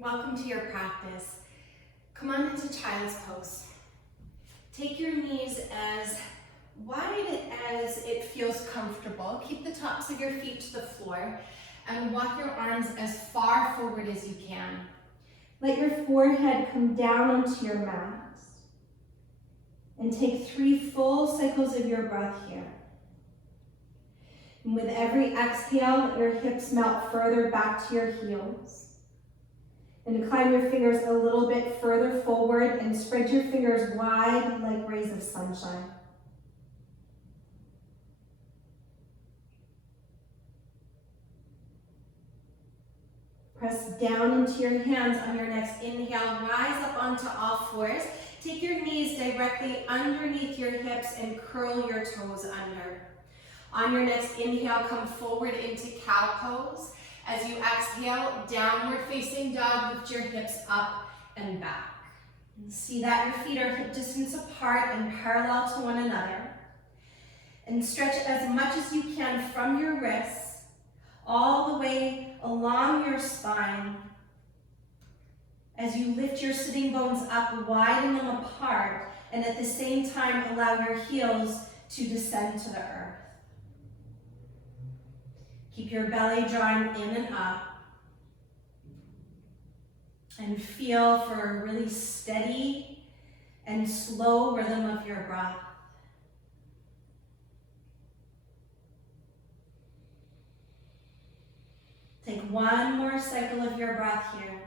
Welcome to your practice. Come on into child's pose. Take your knees as wide as it feels comfortable. Keep the tops of your feet to the floor and walk your arms as far forward as you can. Let your forehead come down onto your mat. And take 3 full cycles of your breath here. And with every exhale, let your hips melt further back to your heels. And climb your fingers a little bit further forward and spread your fingers wide like rays of sunshine. Press down into your hands on your next inhale. Rise up onto all fours. Take your knees directly underneath your hips and curl your toes under. On your next inhale, come forward into cow pose. As you exhale, downward facing dog, lift your hips up and back. And see that your feet are hip distance apart and parallel to one another. And stretch as much as you can from your wrists all the way along your spine. As you lift your sitting bones up, widen them apart, and at the same time allow your heels to descend to the earth. Keep your belly drawing in and up. And feel for a really steady and slow rhythm of your breath. Take one more cycle of your breath here.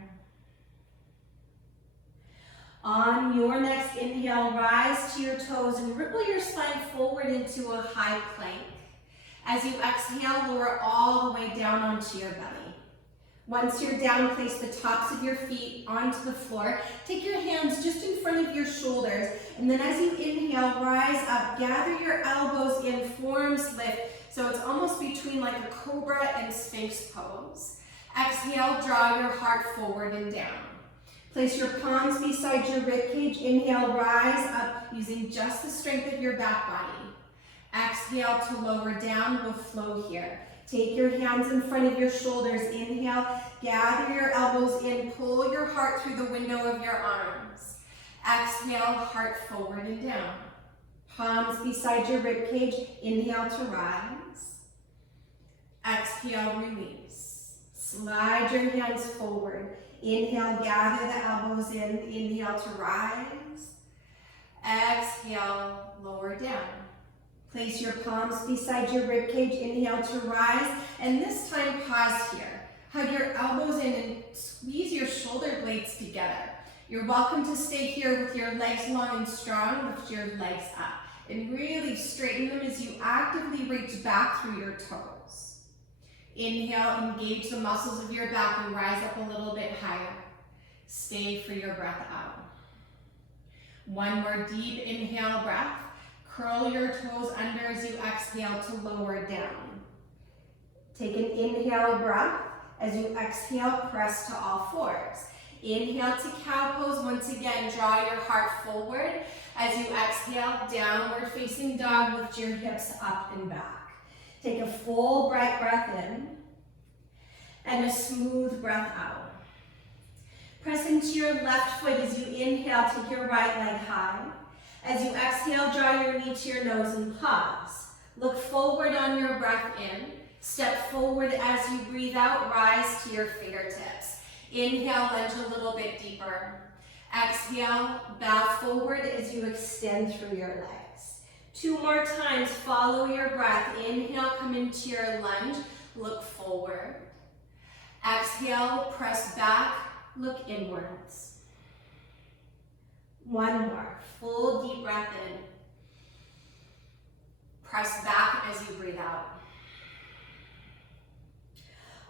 On your next inhale, rise to your toes and ripple your spine forward into a high plank. As you exhale, lower all the way down onto your belly. Once you're down, place the tops of your feet onto the floor. Take your hands just in front of your shoulders, and then as you inhale, rise up. Gather your elbows in, forearms lift, so it's almost between like a cobra and sphinx pose. Exhale, draw your heart forward and down. Place your palms beside your ribcage. Inhale, rise up using just the strength of your back body. Exhale to lower down, we'll flow here. Take your hands in front of your shoulders. Inhale, gather your elbows in, pull your heart through the window of your arms. Exhale, heart forward and down. Palms beside your ribcage. Inhale to rise. Exhale, release. Slide your hands forward. Inhale, gather the elbows in. Inhale to rise. Exhale, lower down. Place your palms beside your ribcage. Inhale to rise. And this time, pause here. Hug your elbows in and squeeze your shoulder blades together. You're welcome to stay here with your legs long and strong. Lift your legs up and really straighten them as you actively reach back through your toes. Inhale, engage the muscles of your back and rise up a little bit higher. Stay for your breath out. One more deep inhale breath. Curl your toes under as you exhale to lower down. Take an inhale breath. As you exhale, press to all fours. Inhale to cow pose. Once again, draw your heart forward. As you exhale, downward facing dog, lift your hips up and back. Take a full bright breath in and a smooth breath out. Press into your left foot as you inhale, take your right leg high. As you exhale, draw your knee to your nose and pause. Look forward on your breath in. Step forward as you breathe out, rise to your fingertips. Inhale, lunge a little bit deeper. Exhale, bow forward as you extend through your legs. 2 more times, follow your breath. Inhale, come into your lunge, look forward. Exhale, press back, look inwards. One more, full deep breath in. Press back as you breathe out.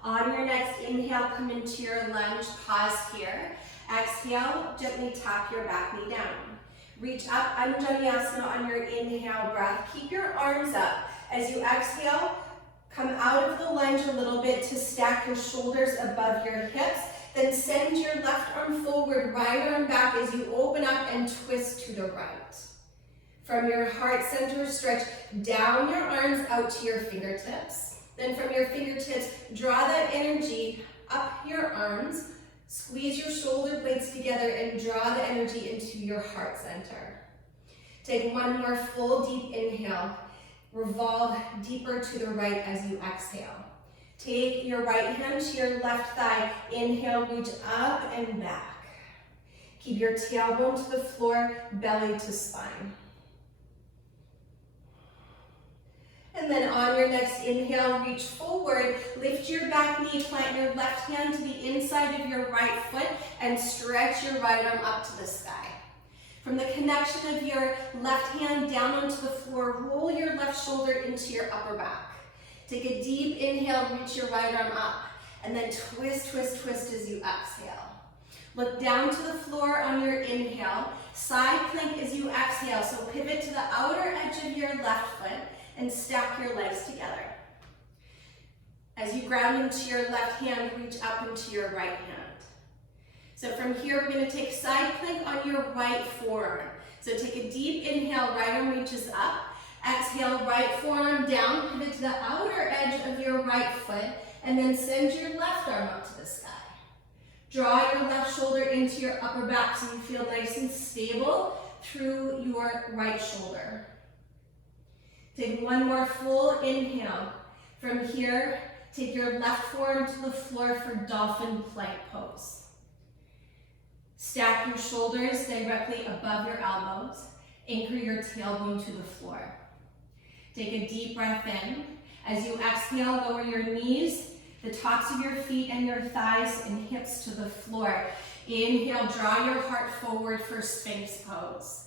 On your next inhale, come into your lunge, pause here. Exhale, gently tap your back knee down. Reach up, Anjaneyasana on your inhale breath. Keep your arms up. As you exhale, come out of the lunge a little bit to stack your shoulders above your hips. Then send your left arm forward, right arm back as you open up and twist to the right. From your heart center, stretch down your arms out to your fingertips. Then from your fingertips, draw that energy up your arms, Squeeze your shoulder blades together and draw the energy into your heart center. Take one more full deep inhale. Revolve deeper to the right as you exhale. Take your right hand to your left thigh. Inhale, reach up and back. Keep your tailbone to the floor, belly to spine. And then on your next inhale, reach forward, lift your back knee, plant your left hand to the inside of your right foot, and stretch your right arm up to the sky. From the connection of your left hand down onto the floor, roll your left shoulder into your upper back. Take a deep inhale, reach your right arm up, and then twist, twist, twist as you exhale. Look down to the floor on your inhale, side plank as you exhale, so pivot to the outer edge of your left foot, and stack your legs together. As you ground into your left hand, reach up into your right hand. So from here, we're going to take side plank on your right forearm. So take a deep inhale, right arm reaches up. Exhale, right forearm down, pivot to the outer edge of your right foot, and then send your left arm up to the sky. Draw your left shoulder into your upper back so you feel nice and stable through your right shoulder. Take one more full inhale. From here, take your left forearm to the floor for dolphin plank pose. Stack your shoulders directly above your elbows. Anchor your tailbone to the floor. Take a deep breath in. As you exhale, lower your knees, the tops of your feet and your thighs and hips to the floor. Inhale, draw your heart forward for Sphinx pose.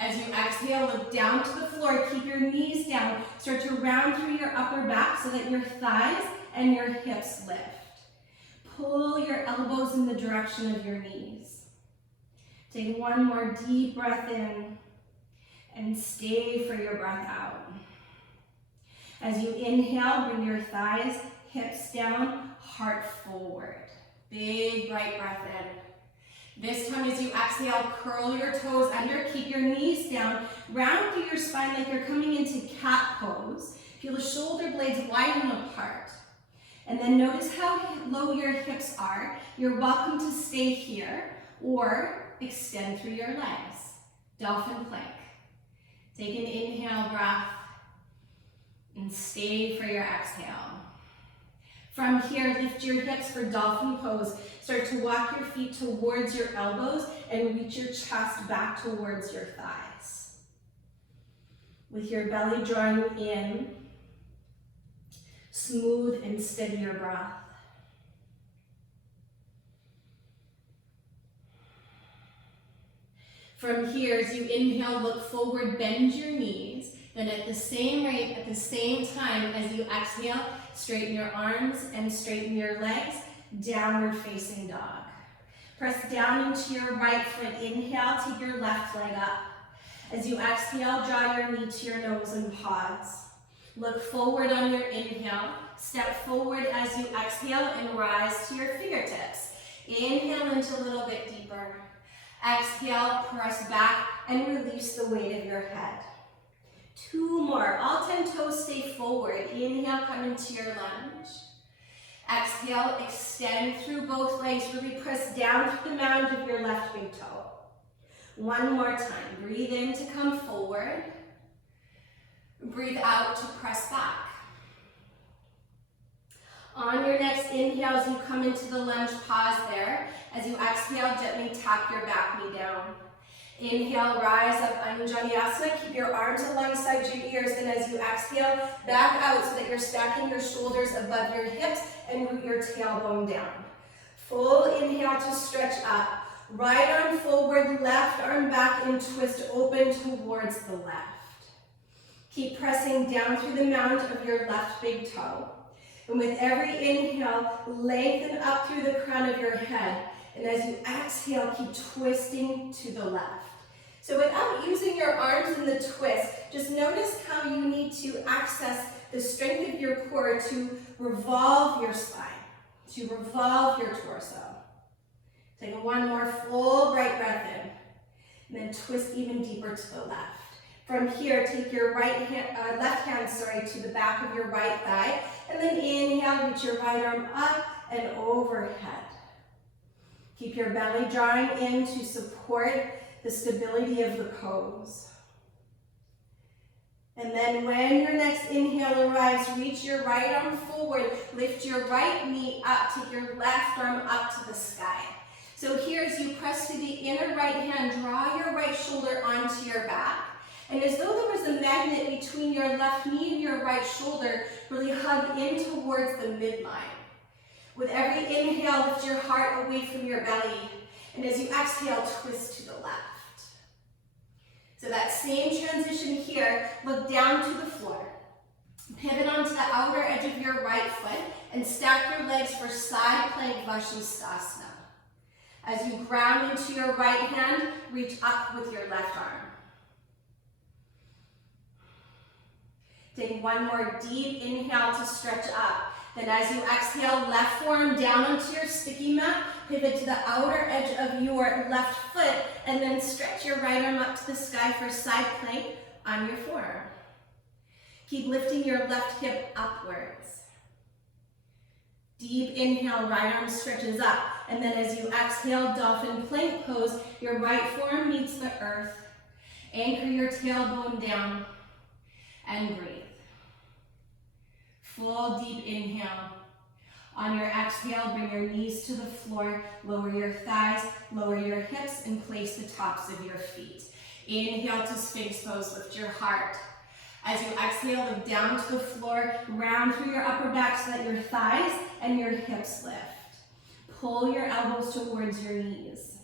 As you exhale, look down to the floor, keep your knees down. Start to round through your upper back so that your thighs and your hips lift. Pull your elbows in the direction of your knees. Take one more deep breath in and stay for your breath out. As you inhale, bring your thighs, hips down, heart forward. Big, bright breath in. This time as you exhale, curl your toes under, keep your knees down, round through your spine like you're coming into cat pose. Feel the shoulder blades widen apart. And then notice how low your hips are. You're welcome to stay here or extend through your legs. Dolphin plank. Take an inhale breath and stay for your exhale. From here, lift your hips for dolphin pose. Start to walk your feet towards your elbows and reach your chest back towards your thighs. With your belly drawing in, smooth and steady your breath. From here, as you inhale, look forward, bend your knees. Then at the same rate, at the same time as you exhale, straighten your arms and straighten your legs, downward facing dog. Press down into your right foot. Inhale, take your left leg up. As you exhale, draw your knee to your nose and pause. Look forward on your inhale. Step forward as you exhale and rise to your fingertips. Inhale into a little bit deeper. Exhale, press back and release the weight of your head. 2 more. All 10 toes stay forward. Inhale, come into your lunge. Exhale, extend through both legs. Really press down through the mound of your left big toe. 1 more time. Breathe in to come forward. Breathe out to press back. On your next inhale, as you come into the lunge, pause there. As you exhale, gently tap your back knee down. Inhale, rise up, Anjaneyasana. Keep your arms alongside your ears. Then as you exhale, back out so that you're stacking your shoulders above your hips and root your tailbone down. Full inhale to stretch up. Right arm forward, left arm back and twist open towards the left. Keep pressing down through the mound of your left big toe. And with every inhale, lengthen up through the crown of your head. And as you exhale, keep twisting to the left. So without using your arms in the twist, just notice how you need to access the strength of your core to revolve your spine, to revolve your torso. Take 1 more full bright breath in, and then twist even deeper to the left. From here, take your left hand to the back of your right thigh, and then inhale, reach your right arm up and overhead. Keep your belly drawing in to support the stability of the pose. And then when your next inhale arrives, reach your right arm forward, lift your right knee up, take your left arm up to the sky. So here as you press to the inner right hand, draw your right shoulder onto your back. And as though there was a magnet between your left knee and your right shoulder, really hug in towards the midline. With every inhale, lift your heart away from your belly. And as you exhale, twist to the left. So that same transition here, look down to the floor. Pivot onto the outer edge of your right foot and stack your legs for side plank Vashisthasana. As you ground into your right hand, reach up with your left arm. Take one more deep inhale to stretch up. Then as you exhale, left forearm down onto your sticky mat, pivot to the outer edge of your left foot, and then stretch your right arm up to the sky for side plank on your forearm. Keep lifting your left hip upwards. Deep inhale, right arm stretches up, and then as you exhale, dolphin plank pose, your right forearm meets the earth. Anchor your tailbone down and breathe. Full deep inhale. On your exhale, bring your knees to the floor, lower your thighs, lower your hips, and place the tops of your feet. Inhale to Sphinx pose, lift your heart. As you exhale, look down to the floor, round through your upper back so that your thighs and your hips lift. Pull your elbows towards your knees.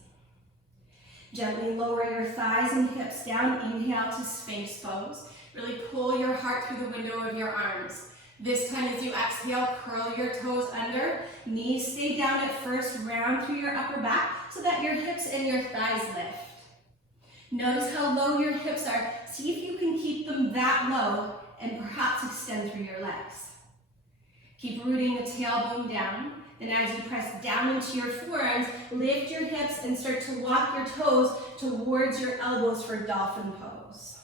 Gently lower your thighs and hips down. Inhale to Sphinx pose. Really pull your heart through the window of your arms. This time as you exhale, curl your toes under. Knees stay down at first, round through your upper back so that your hips and your thighs lift. Notice how low your hips are. See if you can keep them that low and perhaps extend through your legs. Keep rooting the tailbone down. Then as you press down into your forearms, lift your hips and start to walk your toes towards your elbows for dolphin pose.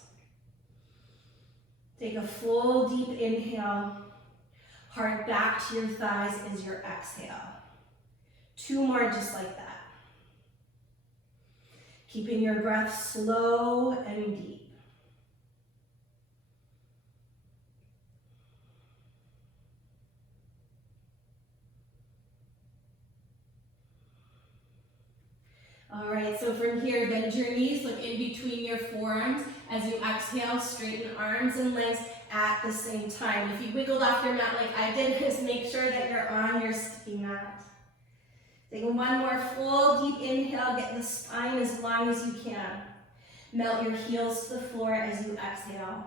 Take a full deep inhale. Heart back to your thighs as your exhale. 2 more just like that. Keeping your breath slow and deep. All right, so from here, bend your knees, look in between your forearms. As you exhale, straighten arms and legs at the same time. If you wiggled off your mat like I did, just make sure that you're on your sticky mat. Take one more full deep inhale, get the spine as long as you can. Melt your heels to the floor as you exhale.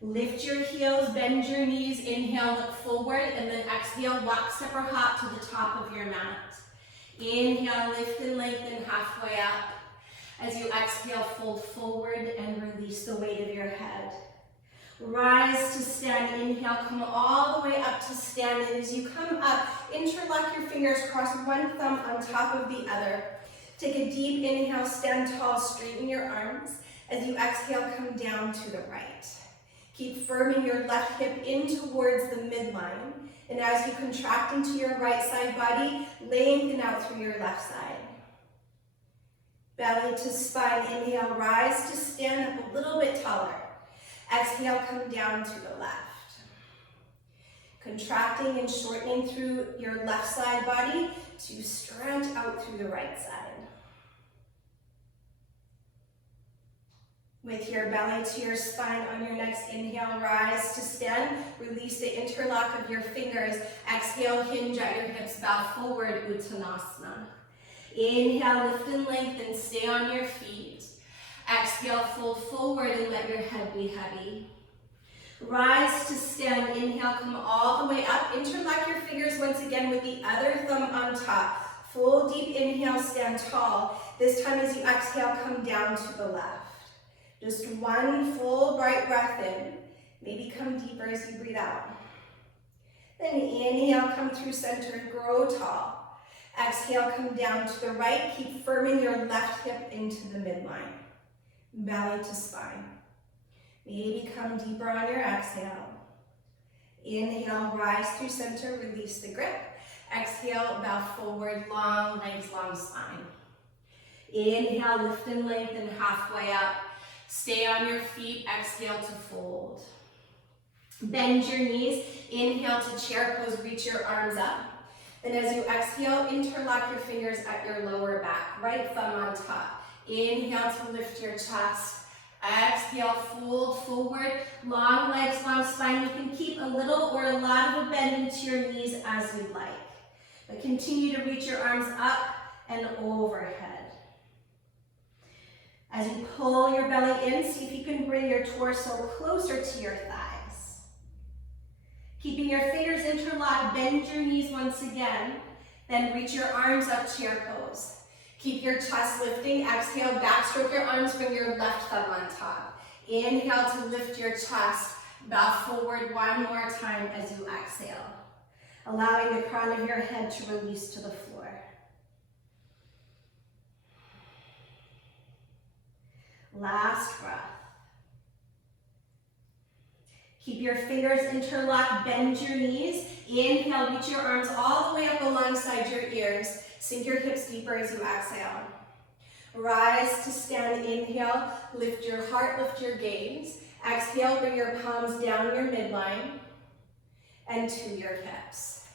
Lift your heels, bend your knees, inhale, look forward, and then exhale, walk, step, or hop to the top of your mat. Inhale, lift and lengthen halfway up. As you exhale, fold forward and release the weight of your head. Rise to stand, inhale, come all the way up to stand, and as you come up, interlock your fingers, cross one thumb on top of the other. Take a deep inhale, stand tall, straighten your arms. As you exhale, come down to the right. Keep firming your left hip in towards the midline, and as you contract into your right side body, lengthen out through your left side. Belly to spine, inhale, rise to stand up a little bit taller. Exhale, come down to the left. Contracting and shortening through your left side body to stretch out through the right side. With your belly to your spine on your next inhale, rise to stand. Release the interlock of your fingers. Exhale, hinge at your hips, bow forward, Uttanasana. Inhale, lift and lengthen, stay on your feet. Exhale, fold forward and let your head be heavy. Rise to stand, inhale, come all the way up. Interlock your fingers once again with the other thumb on top. Full deep inhale, stand tall. This time as you exhale, come down to the left. Just one full bright breath in. Maybe come deeper as you breathe out. Then inhale, come through center, grow tall. Exhale, come down to the right. Keep firming your left hip into the midline. Belly to spine. Maybe come deeper on your exhale. Inhale, rise through center, release the grip. Exhale, bow forward, long legs, long spine. Inhale, lift and lengthen halfway up. Stay on your feet, exhale to fold. Bend your knees, inhale to chair pose, reach your arms up. Then as you exhale, interlock your fingers at your lower back, right thumb on top. Inhale to lift your chest. Exhale, fold forward, long legs, long spine. You can keep a little or a lot of a bend into your knees as you'd like. But continue to reach your arms up and overhead. As you pull your belly in, see if you can bring your torso closer to your thighs. Keeping your fingers interlocked, bend your knees once again. Then reach your arms up, chair pose. Keep your chest lifting. Exhale, backstroke your arms, bring your left thumb on top. Inhale to lift your chest. Bow forward one more time as you exhale. Allowing the crown of your head to release to the floor. Last breath. Keep your fingers interlocked, bend your knees. Inhale, reach your arms all the way up alongside your ears. Sink your hips deeper as you exhale. Rise to stand, inhale, lift your heart, lift your gaze. Exhale, bring your palms down your midline and to your hips.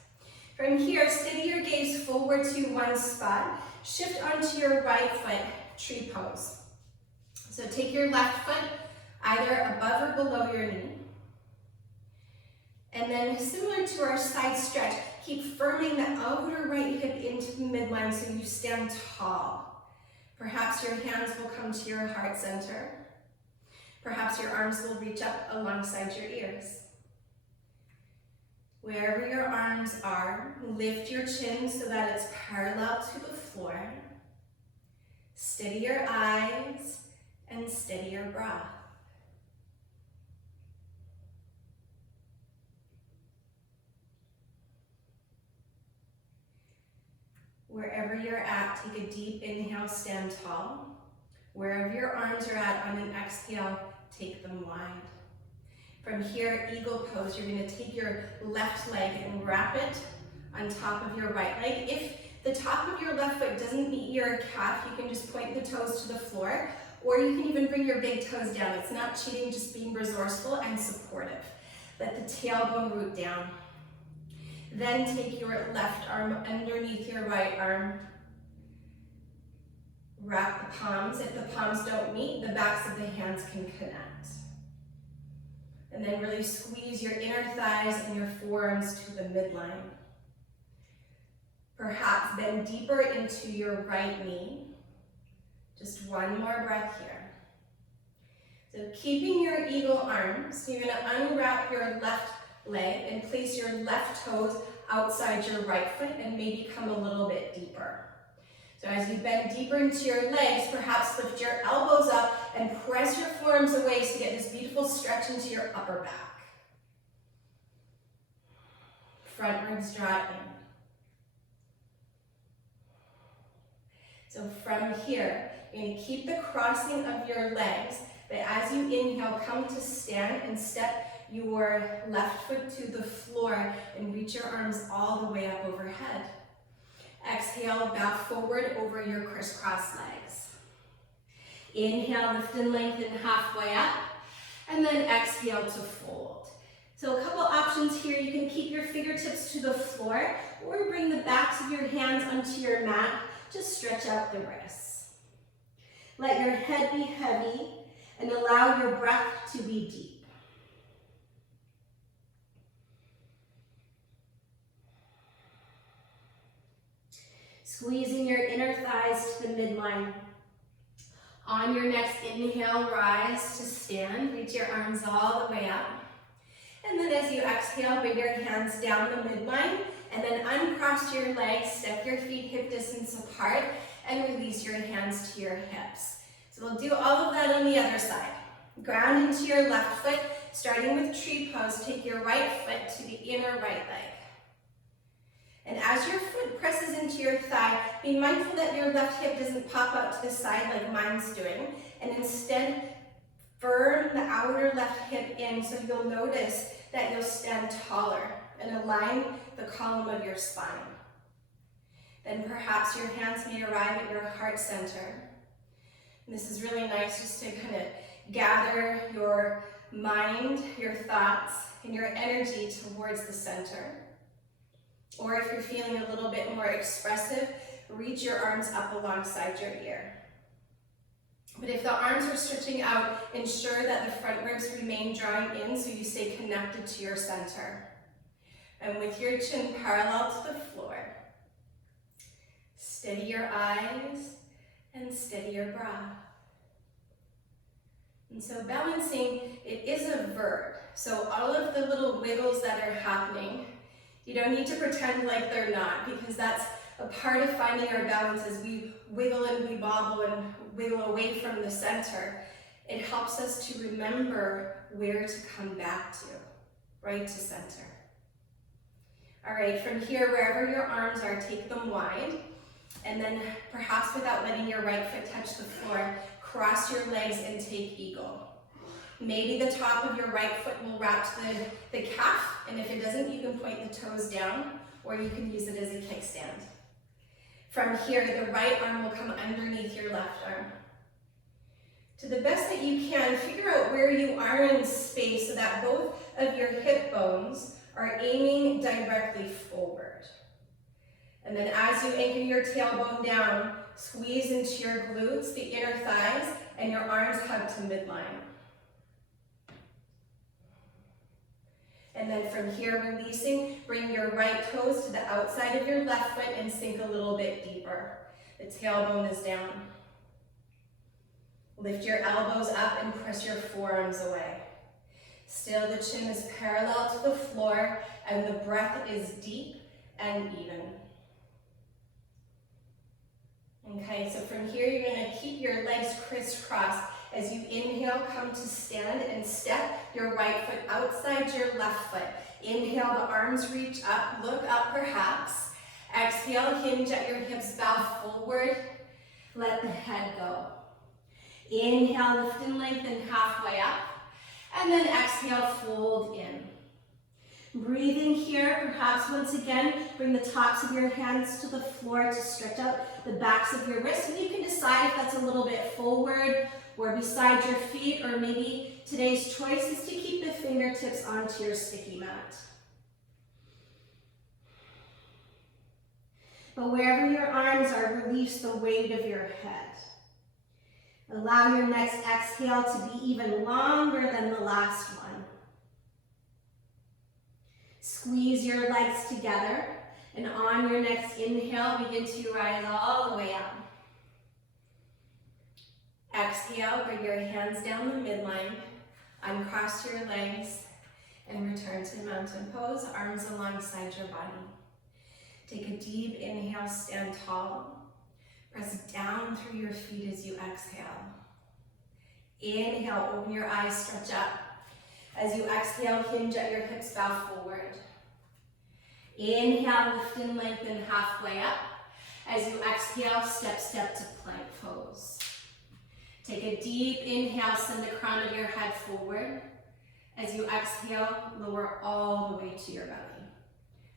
From here, steady your gaze forward to one spot. Shift onto your right foot, tree pose. So take your left foot either above or below your knee. And then similar to our side stretch, keep firming the outer right hip into the midline so you stand tall. Perhaps your hands will come to your heart center. Perhaps your arms will reach up alongside your ears. Wherever your arms are, lift your chin so that it's parallel to the floor. Steady your eyes and steady your breath. Wherever you're at, take a deep inhale, stand tall. Wherever your arms are at on an exhale, take them wide. From here, eagle pose, you're going to take your left leg and wrap it on top of your right leg. If the top of your left foot doesn't meet your calf, you can just point the toes to the floor, or you can even bring your big toes down. It's not cheating, just being resourceful and supportive. Let the tailbone root down. Then take your left arm underneath your right arm. Wrap the palms. If the palms don't meet, the backs of the hands can connect. And then really squeeze your inner thighs and your forearms to the midline. Perhaps bend deeper into your right knee. Just one more breath here. So keeping your eagle arms, you're going to unwrap your left leg and place your left toes outside your right foot and maybe come a little bit deeper. So as you bend deeper into your legs, perhaps lift your elbows up and press your forearms away to get this beautiful stretch into your upper back. Front ribs draw in. So from here, you're going to keep the crossing of your legs, but as you inhale, come to stand and step your left foot to the floor and reach your arms all the way up overhead. Exhale, bow forward over your crisscross legs. Inhale, lift and lengthen halfway up, and then exhale to fold. So a couple options here. You can keep your fingertips to the floor or bring the backs of your hands onto your mat. Just stretch out the wrists. Let your head be heavy and allow your breath to be deep. Squeezing your inner thighs to the midline. On your next inhale, rise to stand. Reach your arms all the way up. And then as you exhale, bring your hands down the midline and then uncross your legs, step your feet hip distance apart, and release your hands to your hips. So we'll do all of that on the other side. Ground into your left foot, starting with tree pose. Take your right foot to the inner right leg. And as your foot presses into your thigh, be mindful that your left hip doesn't pop out to the side like mine's doing, and instead firm the outer left hip in so you'll notice that you'll stand taller and align the column of your spine. Then perhaps your hands may arrive at your heart center. And this is really nice just to kind of gather your mind, your thoughts, and your energy towards the center. Or if you're feeling a little bit more expressive, reach your arms up alongside your ear. But if the arms are stretching out, ensure that the front ribs remain drawing in so you stay connected to your center. And with your chin parallel to the floor, steady your eyes and steady your breath. And so balancing, it is a verb. So all of the little wiggles that are happening, you don't need to pretend like they're not, because that's a part of finding our balance. As we wiggle and we bobble and wiggle away from the center, it helps us to remember where to come back to, right to center. All right, from here, wherever your arms are, take them wide, and then perhaps without letting your right foot touch the floor, cross your legs and take eagle. Maybe the top of your right foot will wrap the calf, and if it doesn't, you can point the toes down, or you can use it as a kickstand. From here, the right arm will come underneath your left arm. To the best that you can, figure out where you are in space so that both of your hip bones are aiming directly forward. And then as you anchor your tailbone down, squeeze into your glutes, the inner thighs, and your arms hug to midline. And then from here, releasing, bring your right toes to the outside of your left foot and sink a little bit deeper. The tailbone is down. Lift your elbows up and press your forearms away. Still, the chin is parallel to the floor and the breath is deep and even. Okay, so from here, you're going to keep your legs crisscrossed. As you inhale, come to stand and step your right foot outside your left foot. Inhale, the arms reach up, look up perhaps. Exhale, hinge at your hips, bow forward. Let the head go. Inhale, lift and lengthen halfway up. And then exhale, fold in. Breathing here, perhaps once again, bring the tops of your hands to the floor to stretch out the backs of your wrists. And you can decide if that's a little bit forward or beside your feet, or maybe today's choice is to keep the fingertips onto your sticky mat. But wherever your arms are, release the weight of your head. Allow your next exhale to be even longer than the last one. Squeeze your legs together, and on your next inhale, begin to rise all the way up. Exhale, bring your hands down the midline, uncross your legs, and return to mountain pose, arms alongside your body. Take a deep inhale, stand tall. Press down through your feet as you exhale. Inhale, open your eyes, stretch up. As you exhale, hinge at your hips, bow forward. Inhale, lift and lengthen halfway up. As you exhale, step to plank pose. Take a deep inhale, send the crown of your head forward. As you exhale, lower all the way to your belly.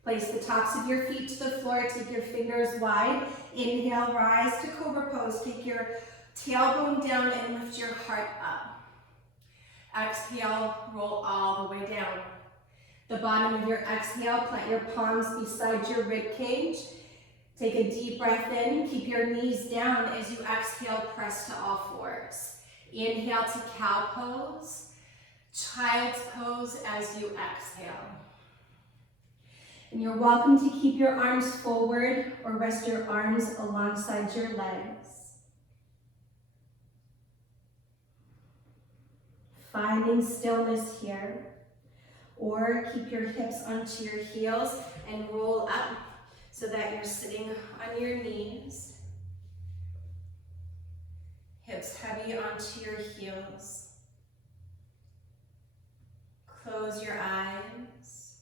Place the tops of your feet to the floor, take your fingers wide. Inhale, rise to cobra pose. Take your tailbone down and lift your heart up. Exhale, roll all the way down. The bottom of your exhale, plant your palms beside your rib cage. Take a deep breath in, keep your knees down. As you exhale, press to all fours. Inhale to cow pose, child's pose as you exhale. And you're welcome to keep your arms forward or rest your arms alongside your legs. Finding stillness here. Or keep your hips onto your heels and roll up so that you're sitting on your knees. Hips heavy onto your heels. Close your eyes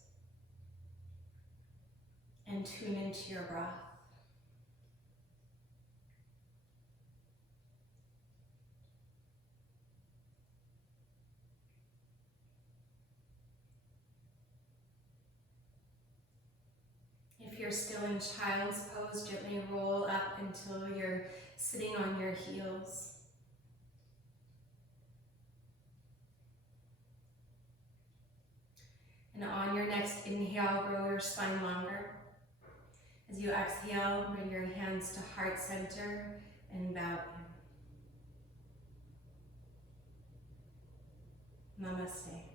and tune into your breath. If you're still in child's pose, gently up until you're sitting on your heels. And on your next inhale, grow your spine longer. As you exhale, bring your hands to heart center and bow in. Namaste.